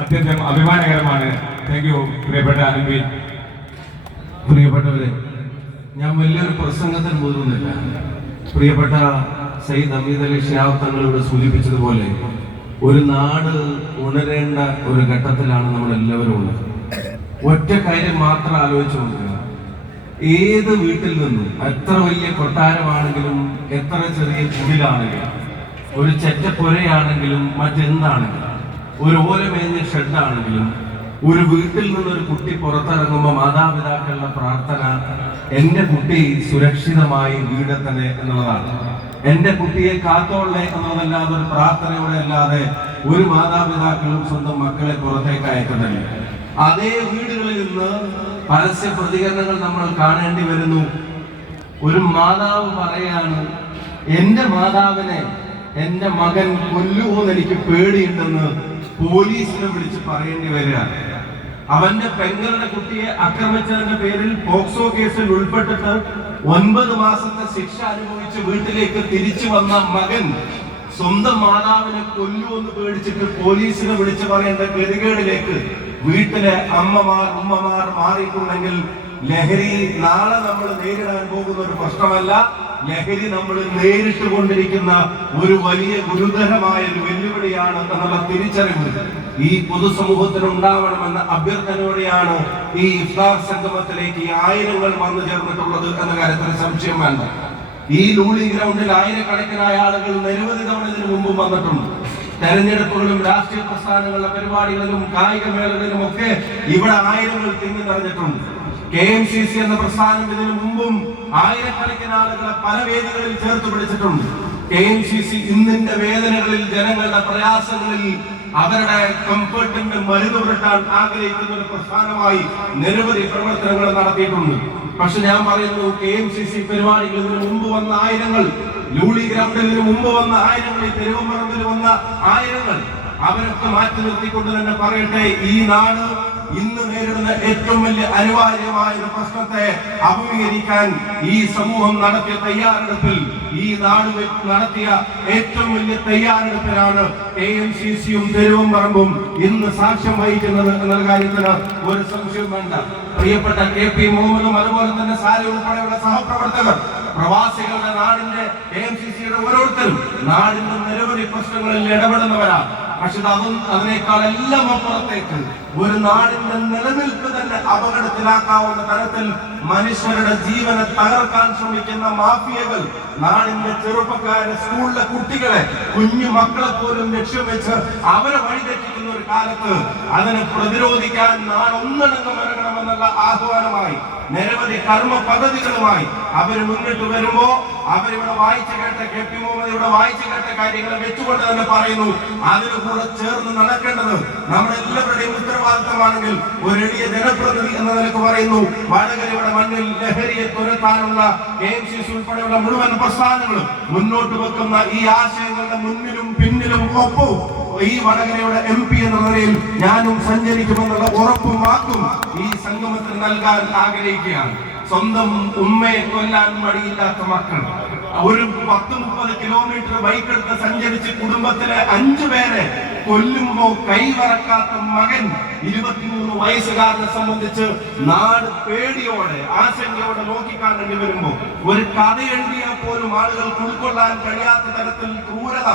അത്യന്തം അഭിമാനകരമാണ്. Thank you പ്രിയപ്പെട്ട അൻവി. പ്രിയപ്പെട്ടവരെ, ഞാൻ വലിയൊരു പ്രസംഗത്തിന് മുതിർന്നില്ല. പ്രിയപ്പെട്ട സയ്യിദ് ഹമീദ് അലി ശിഹാബ് തങ്ങളിവിടെ സൂചിപ്പിച്ചതുപോലെ ഒരു നാട് ഉണരേണ്ട ഒരു ഘട്ടത്തിലാണ് നമ്മളെല്ലാവരും ഉള്ളത്. ഒറ്റ കാര്യം മാത്രം ആലോചിച്ചു നോക്കുക. ഏത് വീട്ടിൽ നിന്നും എത്ര വലിയ കൊട്ടാരമാണെങ്കിലും, എത്ര ചെറിയ കുടിലാണെങ്കിലും, ഒരു ചെറ്റപ്പുരയാണെങ്കിലും, മറ്റെന്താണെങ്കിലും, ഒരു ഓലമേഞ്ഞ ഷെഡാണെങ്കിലും, ഒരു വീട്ടിൽ നിന്നൊരു കുട്ടി പുറത്തിറങ്ങുമ്പോൾ മാതാപിതാക്കളുടെ പ്രാർത്ഥന എൻ്റെ കുട്ടി സുരക്ഷിതമായി വീടെത്തണേ എന്നുള്ളതാണ്. എൻ്റെ കുട്ടിയെ കാത്തോളേ എന്നുള്ളതല്ലാതെ ഒരു പ്രാർത്ഥനയോടെ അല്ലാതെ ഒരു മാതാപിതാക്കളും സ്വന്തം മക്കളെ പുറത്തേക്ക് അയക്കുന്നില്ല. അതേ വീടുകളിൽ നിന്ന് പരസ്യ പ്രതികരണങ്ങൾ നമ്മൾ കാണേണ്ടി വരുന്നു. ഒരു മാതാവ് പറയാണ്, എൻ്റെ മാതാവിനെ എൻ്റെ മകൻ കൊല്ലുമോന്ന് എനിക്ക് പേടിയുണ്ടെന്ന് പോലീസിനെ വിളിച്ച് പറയേണ്ടി വരികയാണ്. അവന്റെ പെങ്ങളുടെ കുട്ടിയെ ആക്രമിച്ചതിന്റെ പേരിൽ പോക്സോ കേസിൽ ഉൾപ്പെട്ടിട്ട് 9 മാസത്തെ ശിക്ഷ അനുഭവിച്ച് വീട്ടിലേക്ക് തിരിച്ചു വന്ന മകൻ സ്വന്തം മാതാവിനെ കൊല്ലുമെന്ന് പേടിച്ചിട്ട് പോലീസിനെ വിളിച്ചു പറയേണ്ട ഗതികേടിലേക്ക് വീട്ടിലെ ഉമ്മമാർ മാറിയിട്ടുണ്ടെങ്കിൽ ലഹരി നാളെ നമ്മൾ നേരിടാൻ പോകുന്ന ഒരു പ്രശ്നമല്ല. ലഹരി നമ്മൾ നേരിട്ട് കൊണ്ടിരിക്കുന്ന ഒരു വലിയ ഗുരുതരമായ ഒരു വെല്ലുവിളിയാണ് എന്നുള്ള തിരിച്ചറിവ് ഈ പൊതുസമൂഹത്തിന് ഉണ്ടാവണമെന്ന അഭ്യർത്ഥനയോടെയാണ് ഈ ഇഫ്താർ സംഗമത്തിലേക്ക് ഈ ആയിരങ്ങൾ വന്നു ചേർന്നിട്ടുള്ളത് എന്ന കാര്യത്തിൽ സംശയം വേണ്ട. ഈ ലൂളി ഗ്രൗണ്ടിൽ ആയിരക്കണക്കിനായ ആളുകൾ നിരവധി തവണ ഇതിനു മുമ്പും വന്നിട്ടുണ്ട്. തെരഞ്ഞെടുപ്പുകളും രാഷ്ട്രീയ പ്രസ്ഥാനങ്ങളുടെ പരിപാടികളിലും കായിക മേളകളിലും ഒക്കെ ഇവിടെ ആയിരങ്ങൾ തിങ്ങി നിറഞ്ഞിട്ടുണ്ട്. KMCC എന്ന പ്രസ്ഥാനം ഇതിനു മുമ്പും ആയിരക്കണക്കിന് ആളുകളെ പല വേദികളിൽ ചേർത്ത് പിടിച്ചിട്ടുണ്ട്. KMCC ഇന്നിന്റെ വേദനകളിൽ, ജനങ്ങളുടെ പ്രയാസങ്ങളിൽ അവരുടെ കംഫർട്ടിന്റെ മരുന്ന് പുരട്ടാൻ ആഗ്രഹിക്കുന്ന ഒരു പ്രസ്ഥാനമായി നിരവധി പ്രവർത്തനങ്ങൾ നടത്തിയിട്ടുണ്ട്. പക്ഷെ ഞാൻ പറയുന്നു, KMCC പരിപാടികളിൽ മുമ്പ് വന്ന ആയിരങ്ങൾ, ലൂളി ഗ്രൗണ്ടിൽ മുമ്പ് വന്ന ആയിരങ്ങൾ, തിരുവമ്പറമ്പിൽ വന്ന ആയിരങ്ങൾ, അവരൊക്കെ മാറ്റി നിർത്തിക്കൊണ്ട് തന്നെ പറയട്ടെ, ഈ നാട് ഇന്ന് നേരിടുന്ന ഏറ്റവും വലിയ അനിവാര്യമായ ഒരു പ്രശ്നത്തെ അഭിമുഖീകരിക്കാൻ ഈ സമൂഹം നടത്തിയ തയ്യാറെടുപ്പിൽ, ഈ നാട് നടത്തിയ ഏറ്റവും വലിയ തയ്യാറെടുപ്പിലാണ് KMCCയും തിരുവമ്പറമ്പും ഇന്ന് സാക്ഷ്യം വഹിക്കുന്നത് എന്ന കാര്യത്തിന് ഒരു സംശയവും വേണ്ട. പ്രിയപ്പെട്ട KP മുഹമ്മദും അതുപോലെ തന്നെ സാരി ഉൾപ്പെടെയുള്ള സഹപ്രവർത്തകർ, പ്രവാസികളുടെ നാടിന്റെ KMCCയുടെ ഓരോരുത്തരും നാടിന്റെ നിരവധി പ്രശ്നങ്ങളിൽ ഇടപെടുന്നവരാണ്. പക്ഷെ അതിനേക്കാൾ എല്ലാം അപ്പുറത്തേക്ക് ഒരു നാടിന്റെ നിലനിൽപ്പ് തന്നെ അപകടത്തിലാക്കാവുന്ന തരത്തിൽ മനുഷ്യരുടെ ജീവനെ തകർക്കാൻ ശ്രമിക്കുന്ന മാഫിയകൾ നാടിന്റെ ചെറുപ്പക്കാരെ, സ്കൂളിലെ കുട്ടികളെ, കുഞ്ഞു മക്കളെ പോലും ലക്ഷ്യം വെച്ച് അവരെ വഴിതെറ്റിക്കുന്ന ഒരു കാലത്ത് അതിനെ പ്രതിരോധിക്കാൻ നാട് ഒന്നടങ്കമിറങ്ങണമെന്നുള്ള ആഹ്വാനമായി നിരവധി കർമ്മ പദ്ധതികളുമായി അവർ മുന്നിട്ട് വരുമ്പോ അവരിവിടെ വായിച്ചു കേട്ട KP മുഹമ്മദ് ഇവിടെ വായിച്ചു കേട്ട കാര്യങ്ങൾ വെച്ചുകൊണ്ട് തന്നെ പറയുന്നു, അതിന് കൂടെ ചേർന്ന് നടക്കേണ്ടത് നമ്മുടെ എല്ലാവരുടെയും ഉത്തരവാദിത്തമാണെങ്കിൽ ഒരു എളിയ ജനപ്രതിനിധി എന്ന നിലക്ക് പറയുന്നു, വടകരയുടെ മണ്ണിൽ ലഹരിയെ തുരത്താനുള്ള KMCC ഉൾപ്പെടെയുള്ള മുഴുവൻ പ്രസ്ഥാനങ്ങളും മുന്നോട്ട് വെക്കുന്ന ഈ ആശയങ്ങളുടെ മുന്നിലും പിന്നിലും ഒപ്പവും ഈ വടകരയുടെ MP എന്ന നിലയിൽ ഞാനും സഞ്ചരിക്കുമെന്നുള്ള ഉറപ്പും വാക്കും ഈ സംഗമത്തിൽ നൽകാൻ ആഗ്രഹിക്കുകയാണ്. സ്വന്തം ഉമ്മയെ കൊല്ലാൻ മടിയില്ലാത്ത മക്കൾ, ഒരു 10-30 കിലോമീറ്റർ ബൈക്കെടുത്ത് സഞ്ചരിച്ച് കുടുംബത്തിലെ 5 പേരെ കൊല്ലുമ്പോ കൈവറക്കാത്ത മകൻ, 23 വയസ്സുകാരനെ സംബന്ധിച്ച് നാട് പേടിയോടെ, ആശങ്കയോടെ നോക്കിക്കാണേണ്ടി വരുമ്പോ ഒരു കഥ എഴുതിയാൽ പോലും ആളുകൾ ഉൾക്കൊള്ളാൻ കഴിയാത്ത തരത്തിൽ ക്രൂരത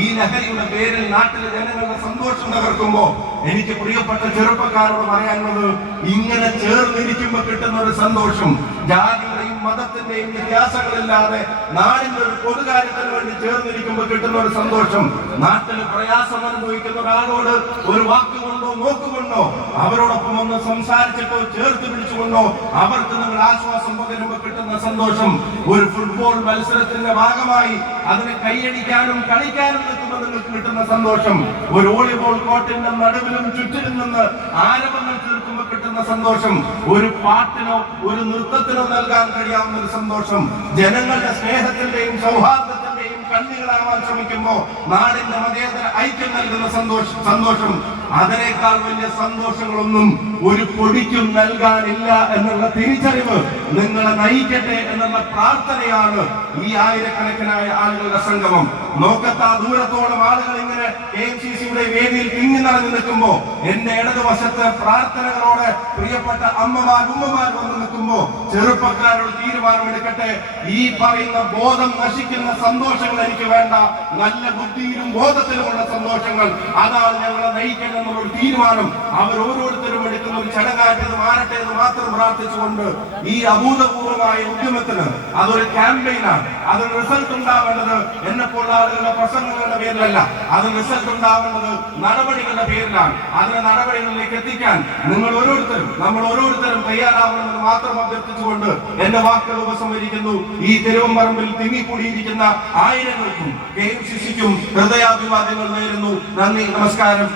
ഈ ലഹരിയുടെ പേരിൽ നാട്ടിലെ ജനങ്ങളുടെ സന്തോഷം തകർക്കുമ്പോ എനിക്ക് പ്രിയപ്പെട്ട ചെറുപ്പക്കാരോട് പറയാനുള്ളത്, ഇങ്ങനെ ചേർന്നിരിക്കുമ്പോ കിട്ടുന്ന ഒരു സന്തോഷം, ജാതിയുടെയും മതത്തിന്റെയും വ്യത്യാസങ്ങളില്ലാതെ നാടിന്റെ ഒരു പൊതുകാര്യത്തിന് വേണ്ടി ചേർന്നിരിക്കുമ്പോൾ കിട്ടുന്ന ഒരു സന്തോഷം, നാട്ടിൽ പ്രയാസം അനുഭവിക്കുന്ന ഒരാളോട് ഒരു വാക്കുകൊണ്ടോ നോക്കുകൊണ്ടോ അവരോടൊപ്പം ഒന്ന് സംസാരിച്ചിട്ടോ ചേർത്ത് പിടിച്ചുകൊണ്ടോ അവർക്ക് നിങ്ങൾ ആശ്വാസം പകരുമ്പോൾ കിട്ടുന്ന സന്തോഷം, ഒരു ഫുട്ബോൾ മത്സരത്തിന്റെ ഭാഗമായി അതിനെ കൈയടിക്കാനും കളിക്കാനും നിൽക്കുമ്പോൾ നിങ്ങൾക്ക് കിട്ടുന്ന സന്തോഷം, ഒരു വോളിബോൾ കോർട്ടിന്റെ നടുവിലും ചുറ്റിലും നിന്ന് ആരവങ്ങൾ തീർക്കുമ്പോൾ കിട്ടുന്ന സന്തോഷം, ഒരു പാട്ടിനോ ഒരു നൃത്തത്തിനോ നൽകാൻ കഴിയാവുന്ന ഒരു സന്തോഷം, ജനങ്ങളുടെ സ്നേഹത്തിന്റെയും സൗഹാർദ്ദത്തിന്റെയും കണ്ണികളാവാൻ ശ്രമിക്കുമ്പോ നാടിന്റെ മതേതര ഐക്യം നൽകുന്ന സന്തോഷം അതിനേക്കാൾ വലിയ സന്തോഷങ്ങളൊന്നും ഒരു പൊടിക്കും നൽകാനില്ല എന്നുള്ള തിരിച്ചറിവ് നിങ്ങളെ നയിക്കട്ടെ എന്നുള്ള പ്രാർത്ഥനയാണ് ഈ ആയിരക്കണക്കിനായ ആളുകളുടെ സംഗമം. നോക്കത്താ ദൂരത്തോളം ആളുകൾ ഇങ്ങനെ KMCCയുടെ വേദിയിൽ തിങ്ങി നിറഞ്ഞു നിൽക്കുമ്പോ എന്റെ ഇടതുവശത്ത് പ്രാർത്ഥനകളോടെ പ്രിയപ്പെട്ട അമ്മമാർ ഉമ്മമാർ വന്ന് നിൽക്കുമ്പോ ചെറുപ്പക്കാരോട് തീരുമാനമെടുക്കട്ടെ. ഈ പറയുന്ന ബോധം നശിക്കുന്ന സന്തോഷങ്ങൾ എനിക്ക് വേണ്ട, നല്ല ബുദ്ധിയിലും ബോധത്തിലുമുള്ള സന്തോഷങ്ങൾ, അതാണ് ഞങ്ങളെ നയിക്കേണ്ട ഒരു തീരുമാനം അവർ ഓരോരുത്തരും എടുക്കുന്ന ഒരു ചടങ്ങാറ്റത് മാറട്ടെ എന്ന് മാത്രം പ്രാർത്ഥിച്ചുകൊണ്ട് ഈ അഭൂതപൂർവമായ ഉദ്യമത്തിന് അതൊരു ക്യാമ്പയിനാണ്. അതിന് റിസൾട്ട് ഉണ്ടാവേണ്ടത് എന്നെപ്പോലുള്ള ആളുകളുടെ പ്രസംഗങ്ങളുടെ പേരിലല്ല, അതിന് റിസൾട്ട് ഉണ്ടാവേണ്ടത് നടപടികളുടെ പേരിലാണ്. അതിനെ നടപടികളിലേക്ക് എത്തിക്കാൻ നമ്മൾ ഓരോരുത്തരും തയ്യാറാവണമെന്ന് മാത്രം അഭ്യർത്ഥിച്ചുകൊണ്ട് എന്റെ വാക്കുകൾ ഉപസംഹരിക്കുന്നു. ഈ തിരുവമ്പറമ്പിൽ തിങ്ങിക്കൂടിയിരിക്കുന്ന ആയിരങ്ങൾക്കും KMCCക്കും ഹൃദയാഭിവാദ്യങ്ങൾ നേരുന്നു. നന്ദി, നമസ്കാരം.